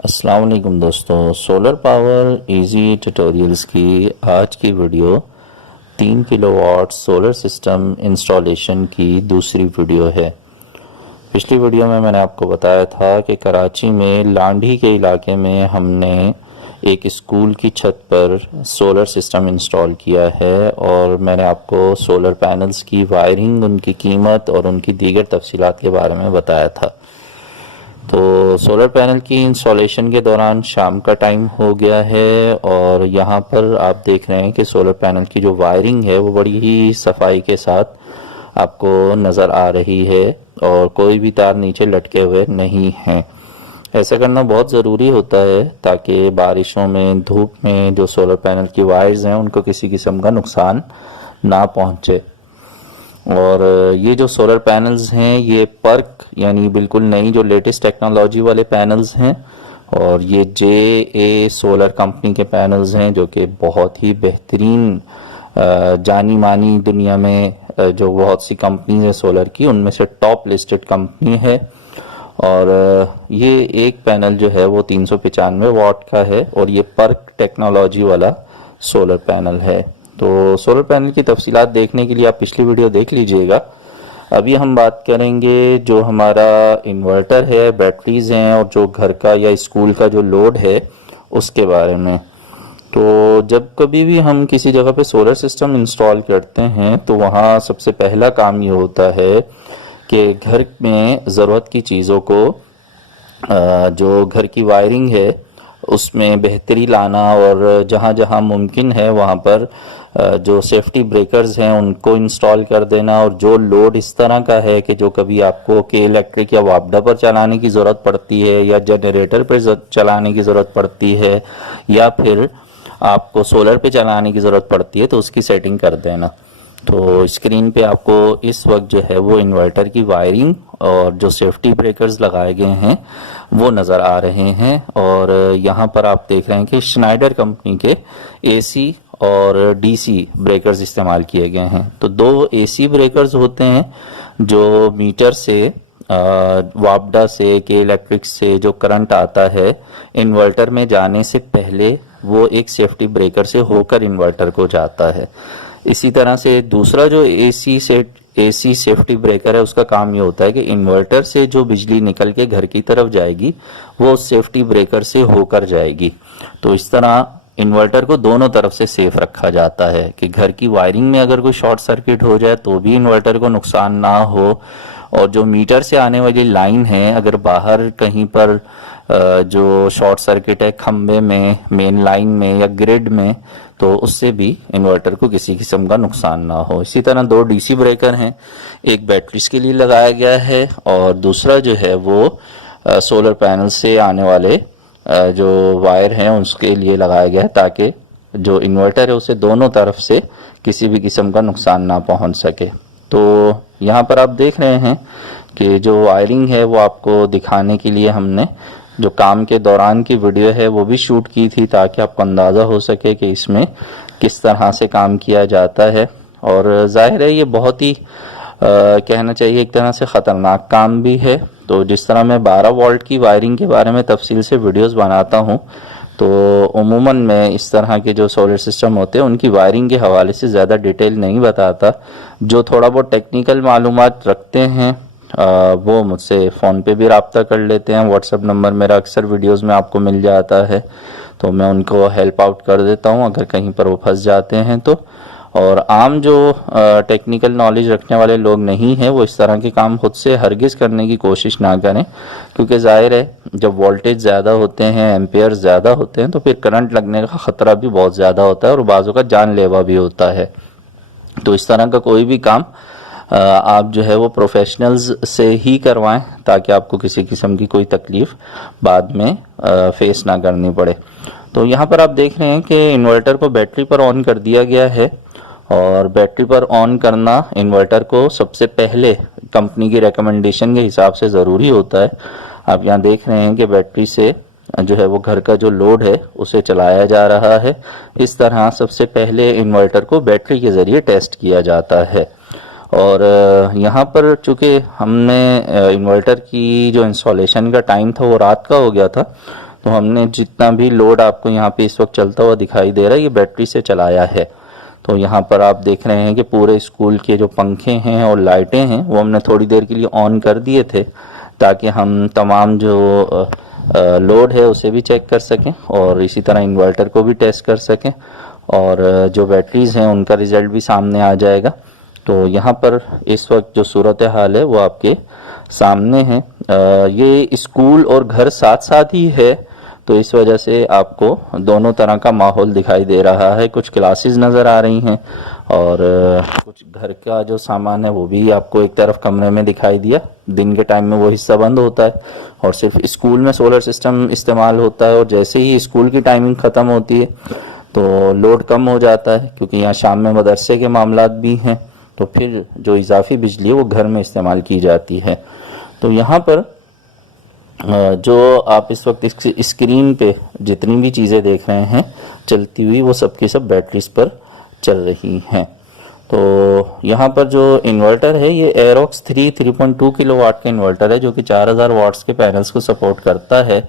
अस्सलाम वालेकुम दोस्तों, सोलर पावर इजी ट्यूटोरियल्स की आज की video 3 kilowatt solar system installation की दूसरी वीडियो है। पिछली वीडियो में मैंने आपको बताया था कि कराची में लांडी के इलाके में हमने एक स्कूल की छत पर सोलर सिस्टम इंस्टॉल किया है और मैंने आपको सोलर पैनल्स की वायरिंग, उनकी कीमत और उनकी दीगर तफसीलात के बारे में बताया था। तो सोलर पैनल की इंस्टॉलेशन के दौरान शाम का टाइम हो गया है और यहाँ पर आप देख रहे हैं कि सोलर पैनल की जो वायरिंग है वो बड़ी ही सफाई के साथ आपको नज़र आ रही है और कोई भी तार नीचे लटके हुए नहीं हैं। ऐसा करना बहुत ज़रूरी होता है ताकि बारिशों में, धूप में जो सोलर पैनल की वायर्स हैं उनको किसी किस्म का नुकसान ना पहुँचे। और ये जो सोलर पैनल्स हैं ये पर्क यानी बिल्कुल नई जो लेटेस्ट टेक्नोलॉजी वाले पैनल्स हैं और ये JA सोलर कंपनी के पैनल्स हैं जो कि बहुत ही बेहतरीन जानी मानी दुनिया में जो बहुत सी कंपनीज हैं सोलर की, उनमें से टॉप लिस्टेड कंपनी है। और ये एक पैनल जो है वो 395 वाट का है और ये पर्क टेक्नोलॉजी वाला सोलर पैनल है। तो सोलर पैनल की तफसीलात देखने के लिए आप पिछली वीडियो देख लीजिएगा। अभी हम बात करेंगे जो हमारा इन्वर्टर है, बैटरीज हैं और जो घर का या स्कूल का जो लोड है उसके बारे में। तो जब कभी भी हम किसी जगह पे सोलर सिस्टम इंस्टॉल करते हैं तो वहाँ सबसे पहला काम ये होता है कि घर में ज़रूरत की चीज़ों को, जो घर की वायरिंग है उसमें बेहतरी लाना और जहाँ जहाँ मुमकिन है वहाँ पर जो सेफ्टी ब्रेकर्स हैं उनको इंस्टॉल कर देना। और जो लोड इस तरह का है कि जो कभी आपको के इलेक्ट्रिक या वापडा पर चलाने की ज़रूरत पड़ती है या जनरेटर पर चलाने की ज़रूरत पड़ती है या फिर आपको सोलर पे चलाने की ज़रूरत पड़ती है तो उसकी सेटिंग कर देना। तो स्क्रीन पे आपको इस वक्त जो है वो इन्वर्टर की वायरिंग और जो सेफ्टी ब्रेकर्स लगाए गए हैं वो नज़र आ रहे हैं। और यहाँ पर आप देख रहे हैं कि श्नाइडर कंपनी के AC और DC ब्रेकर्स इस्तेमाल किए गए हैं। तो 2 AC ब्रेकर्स होते हैं जो मीटर से, वापडा से, के इलेक्ट्रिक से जो करंट आता है इन्वर्टर में जाने से पहले वो एक सेफ्टी ब्रेकर से होकर इन्वर्टर को जाता है। इसी तरह से दूसरा जो AC सेफ्टी ब्रेकर है उसका काम ये होता है कि इन्वर्टर से जो बिजली निकल के घर की तरफ जाएगी वो सेफ्टी ब्रेकर से होकर जाएगी। तो इस तरह इन्वर्टर को दोनों तरफ से सेफ रखा जाता है कि घर की वायरिंग में अगर कोई शॉर्ट सर्किट हो जाए तो भी इन्वर्टर को नुकसान ना हो, और जो मीटर से आने वाली लाइन है अगर बाहर कहीं पर जो शॉर्ट सर्किट है खंबे में, मेन लाइन में या ग्रिड में, तो उससे भी इन्वर्टर को किसी किस्म का नुकसान ना हो। इसी तरह 2 DC ब्रेकर हैं, एक बैटरीज के लिए लगाया गया है और दूसरा जो है वो सोलर पैनल से आने वाले जो वायर हैं उसके लिए लगाया गया है ताकि जो इन्वर्टर है उसे दोनों तरफ से किसी भी किस्म का नुकसान ना पहुंच सके। तो यहाँ पर आप देख रहे हैं कि जो वायरिंग है वो आपको दिखाने के लिए हमने जो काम के दौरान की वीडियो है वो भी शूट की थी ताकि आपको अंदाज़ा हो सके कि इसमें किस तरह से काम किया जाता है। और जाहिर है ये बहुत ही कहना चाहिए एक तरह से ख़तरनाक काम भी है। तो जिस तरह मैं 12 वोल्ट की वायरिंग के बारे में तफसील से वीडियोस बनाता हूँ तो उमूमन मैं इस तरह के जो सोलर सिस्टम होते हैं उनकी वायरिंग के हवाले से ज़्यादा डिटेल नहीं बताता। जो थोड़ा बहुत टेक्निकल मालूमात रखते हैं वो मुझसे फ़ोन पे भी रब्ता कर लेते हैं। व्हाट्सएप नंबर मेरा अक्सर वीडियोस में आपको मिल जाता है तो मैं उनको हेल्प आउट कर देता हूँ अगर कहीं पर वो फंस जाते हैं तो। और आम जो टेक्निकल नॉलेज रखने वाले लोग नहीं हैं वो इस तरह के काम खुद से हरगिज़ करने की कोशिश ना करें, क्योंकि ज़ाहिर है जब वोल्टेज ज़्यादा होते हैं, एम्पेयर ज़्यादा होते हैं तो फिर करंट लगने का ख़तरा भी बहुत ज़्यादा होता है और बाज़ों का जानलेवा भी होता है। तो इस तरह का कोई भी काम आप जो है वो प्रोफेशनल्स से ही करवाएं ताकि आपको किसी किस्म की कोई तकलीफ़ बाद में फेस ना करनी पड़े। तो यहाँ पर आप देख रहे हैं कि इन्वर्टर को बैटरी पर ऑन कर दिया गया है और बैटरी पर ऑन करना इन्वर्टर को सबसे पहले कंपनी की रिकमेंडेशन के हिसाब से ज़रूरी होता है। आप यहाँ देख रहे हैं कि बैटरी से जो है वो घर का जो लोड है उसे चलाया जा रहा है। इस तरह सबसे पहले इन्वर्टर को बैटरी के ज़रिए टेस्ट किया जाता है। और यहाँ पर चूँकि हमने इन्वर्टर की जो इंस्टॉलेशन का टाइम था वो रात का हो गया था तो हमने जितना भी लोड आपको यहाँ पे इस वक्त चलता हुआ दिखाई दे रहा है ये बैटरी से चलाया है। तो यहाँ पर आप देख रहे हैं कि पूरे स्कूल के जो पंखे हैं और लाइटें हैं वो हमने थोड़ी देर के लिए ऑन कर दिए थे ताकि हम तमाम जो लोड है उसे भी चेक कर सकें और इसी तरह इन्वर्टर को भी टेस्ट कर सकें और जो बैटरीज हैं उनका रिज़ल्ट भी सामने आ जाएगा। तो यहाँ पर इस वक्त जो सूरत हाल है वो आपके सामने है। ये स्कूल और घर साथ साथ ही है तो इस वजह से आपको दोनों तरह का माहौल दिखाई दे रहा है। कुछ क्लासेस नज़र आ रही हैं और कुछ घर का जो सामान है वो भी आपको एक तरफ कमरे में दिखाई दिया। दिन के टाइम में वो हिस्सा बंद होता है और सिर्फ स्कूल में सोलर सिस्टम इस्तेमाल होता है और जैसे ही स्कूल की टाइमिंग ख़त्म होती है तो लोड कम हो जाता है क्योंकि यहाँ शाम में मदरसे के मामलात भी हैं तो फिर जो इजाफी बिजली है वो घर में इस्तेमाल की जाती है। तो यहाँ पर जो आप इस वक्त स्क्रीन पे जितनी भी चीज़ें देख रहे हैं चलती हुई वो सब की सब बैटरीज पर चल रही हैं। तो यहाँ पर जो इन्वर्टर है ये एरोक्स 3.2 किलोवाट का इन्वर्टर है जो कि 4000 वाट्स के पैनल्स को सपोर्ट करता है।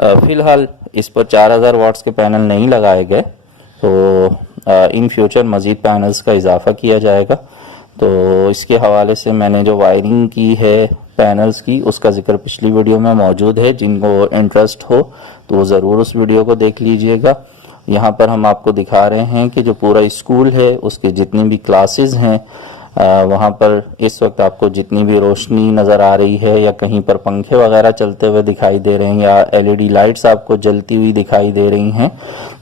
फ़िलहाल इस पर 4000 वाट्स के पैनल नहीं लगाए गए तो इन फ्यूचर मज़ीद पैनल्स का इजाफा किया जाएगा। तो इसके हवाले से मैंने जो वायरिंग की है पैनल्स की उसका जिक्र पिछली वीडियो में मौजूद है। जिनको इंटरेस्ट हो तो वो ज़रूर उस वीडियो को देख लीजिएगा। यहाँ पर हम आपको दिखा रहे हैं कि जो पूरा स्कूल है उसकी जितनी भी क्लासेस हैं वहाँ पर इस वक्त आपको जितनी भी रोशनी नज़र आ रही है या कहीं पर पंखे वगैरह चलते हुए दिखाई दे रहे हैं या एलईडी लाइट्स आपको जलती हुई दिखाई दे रही हैं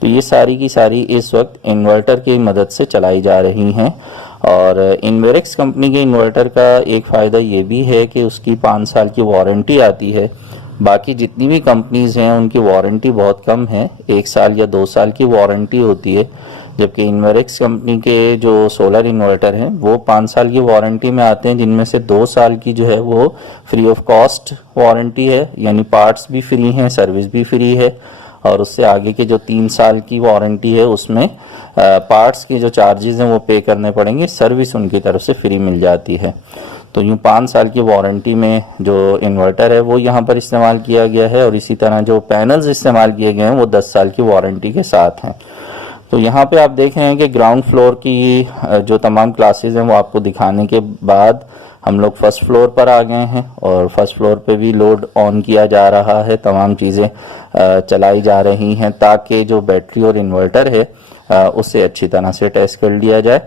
तो ये सारी की सारी इस वक्त इन्वर्टर की मदद से चलाई जा रही हैं। और इन्वेरेक्स कंपनी के इन्वर्टर का एक फ़ायदा ये भी है कि उसकी 5 साल की वारंटी आती है। बाकी जितनी भी कंपनीज़ हैं उनकी वारंटी बहुत कम है, 1 साल या 2 साल की वारंटी होती है, जबकि इन्वेरेक्स कंपनी के जो सोलर इन्वर्टर हैं वो 5 साल की वारंटी में आते हैं जिनमें से 2 साल की जो है वो फ्री ऑफ कॉस्ट वारंटी है, यानी पार्ट्स भी फ्री हैं, सर्विस भी फ्री है। और उससे आगे के जो 3 साल की वारंटी है उसमें पार्ट्स के जो चार्जेस हैं वो पे करने पड़ेंगे, सर्विस उनकी तरफ से फ्री मिल जाती है। तो यूँ 5 साल की वारंटी में जो इन्वर्टर है वो यहाँ पर इस्तेमाल किया गया है और इसी तरह जो पैनल्स इस्तेमाल किए गए हैं वो 10 साल की वारंटी के साथ हैं। तो यहाँ पे आप देख रहे हैं कि ग्राउंड फ्लोर की जो तमाम क्लासेस हैं वो आपको दिखाने के बाद हम लोग फर्स्ट फ्लोर पर आ गए हैं और फर्स्ट फ्लोर पे भी लोड ऑन किया जा रहा है, तमाम चीज़ें चलाई जा रही हैं ताकि जो बैटरी और इन्वर्टर है उसे अच्छी तरह से टेस्ट कर लिया जाए।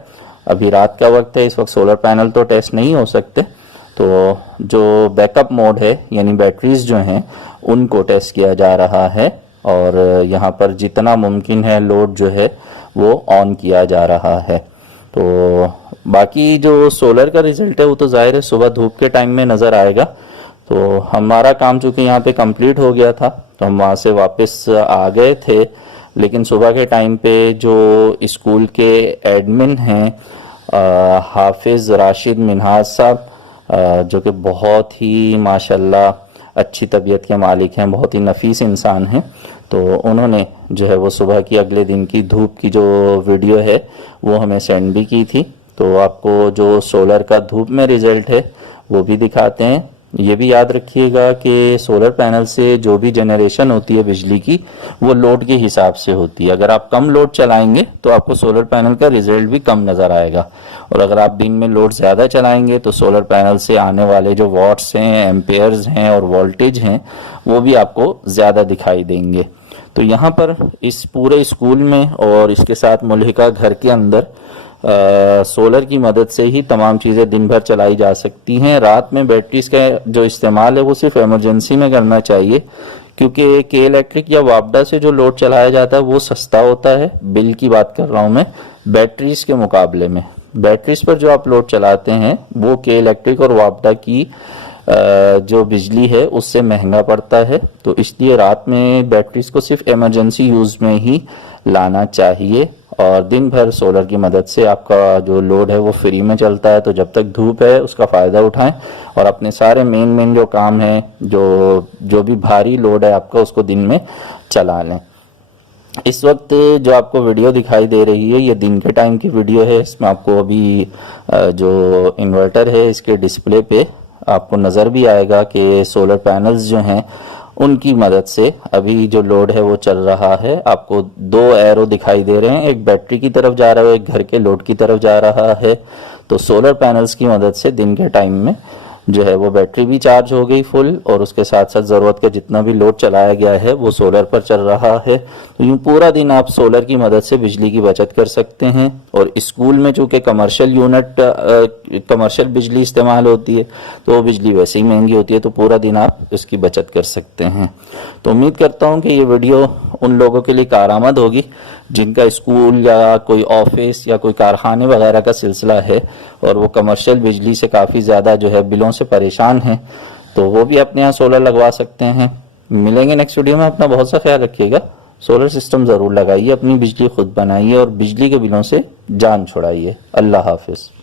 अभी रात का वक्त है, इस वक्त सोलर पैनल तो टेस्ट नहीं हो सकते, तो जो बैकअप मोड है यानी बैटरीज जो हैं उनको टेस्ट किया जा रहा है और यहाँ पर जितना मुमकिन है लोड जो है वो ऑन किया जा रहा है। तो बाकी जो सोलर का रिजल्ट है वो तो जाहिर है सुबह धूप के टाइम में नज़र आएगा। तो हमारा काम चूँकि यहाँ पे कंप्लीट हो गया था तो हम वहाँ से वापस आ गए थे, लेकिन सुबह के टाइम पे जो स्कूल के एडमिन हैं हाफिज़ राशिद मिनहाज साहब जो कि बहुत ही माशाल्लाह अच्छी तबीयत के मालिक हैं, बहुत ही नफीस इंसान हैं, तो उन्होंने जो है वो सुबह की अगले दिन की धूप की जो वीडियो है वो हमें सेंड भी की थी। तो आपको जो सोलर का धूप में रिज़ल्ट है वो भी दिखाते हैं। ये भी याद रखिएगा कि सोलर पैनल से जो भी जनरेशन होती है बिजली की वो लोड के हिसाब से होती है। अगर आप कम लोड चलाएंगे तो आपको सोलर पैनल का रिजल्ट भी कम नज़र आएगा और अगर आप दिन में लोड ज़्यादा चलाएंगे तो सोलर पैनल से आने वाले जो वॉट्स हैं, एम्पेयर्स हैं और वोल्टेज हैं वो भी आपको ज़्यादा दिखाई देंगे। तो यहाँ पर इस पूरे स्कूल में और इसके साथ मुल्हिका घर के अंदर सोलर की मदद से ही तमाम चीज़ें दिन भर चलाई जा सकती हैं। रात में बैटरीज का जो इस्तेमाल है वो सिर्फ इमरजेंसी में करना चाहिए, क्योंकि के इलेक्ट्रिक या वापडा से जो लोड चलाया जाता है वो सस्ता होता है, बिल की बात कर रहा हूँ मैं, बैटरीज के मुकाबले में। बैटरीज पर जो आप लोड चलाते हैं वो के इलेक्ट्रिक और वापडा की जो बिजली है उससे महंगा पड़ता है। तो इसलिए रात में बैटरीज को सिर्फ इमरजेंसी यूज़ में ही लाना चाहिए और दिन भर सोलर की मदद से आपका जो लोड है वो फ्री में चलता है। तो जब तक धूप है उसका फ़ायदा उठाएं और अपने सारे मेन जो काम है, जो भी भारी लोड है आपका, उसको दिन में चला लें। इस वक्त जो आपको वीडियो दिखाई दे रही है ये दिन के टाइम की वीडियो है। इसमें आपको अभी जो इन्वर्टर है इसके डिस्प्ले पे आपको नज़र भी आएगा कि सोलर पैनल्स जो हैं उनकी मदद से अभी जो लोड है वो चल रहा है। आपको दो एरो दिखाई दे रहे हैं, एक बैटरी की तरफ जा रहा है, एक घर के लोड की तरफ जा रहा है। तो सोलर पैनल्स की मदद से दिन के टाइम में जो है वो बैटरी भी चार्ज हो गई फुल, और उसके साथ साथ ज़रूरत का जितना भी लोड चलाया गया है वो सोलर पर चल रहा है। तो यूँ पूरा दिन आप सोलर की मदद से बिजली की बचत कर सकते हैं। और स्कूल में चूँकि कमर्शियल बिजली इस्तेमाल होती है तो वो बिजली वैसे ही महंगी होती है, तो पूरा दिन आप इसकी बचत कर सकते हैं। तो उम्मीद करता हूँ कि ये वीडियो उन लोगों के लिए कारआमद होगी जिनका स्कूल या कोई ऑफिस या कोई कारखाने वगैरह का सिलसिला है और वो कमर्शियल बिजली से काफ़ी ज़्यादा जो है बिलों से परेशान हैं, तो वो भी अपने यहाँ सोलर लगवा सकते हैं। मिलेंगे नेक्स्ट वीडियो में। अपना बहुत सा ख्याल रखिएगा। सोलर सिस्टम ज़रूर लगाइए, अपनी बिजली खुद बनाइए और बिजली के बिलों से जान छुड़ाइए। अल्लाह हाफिज़।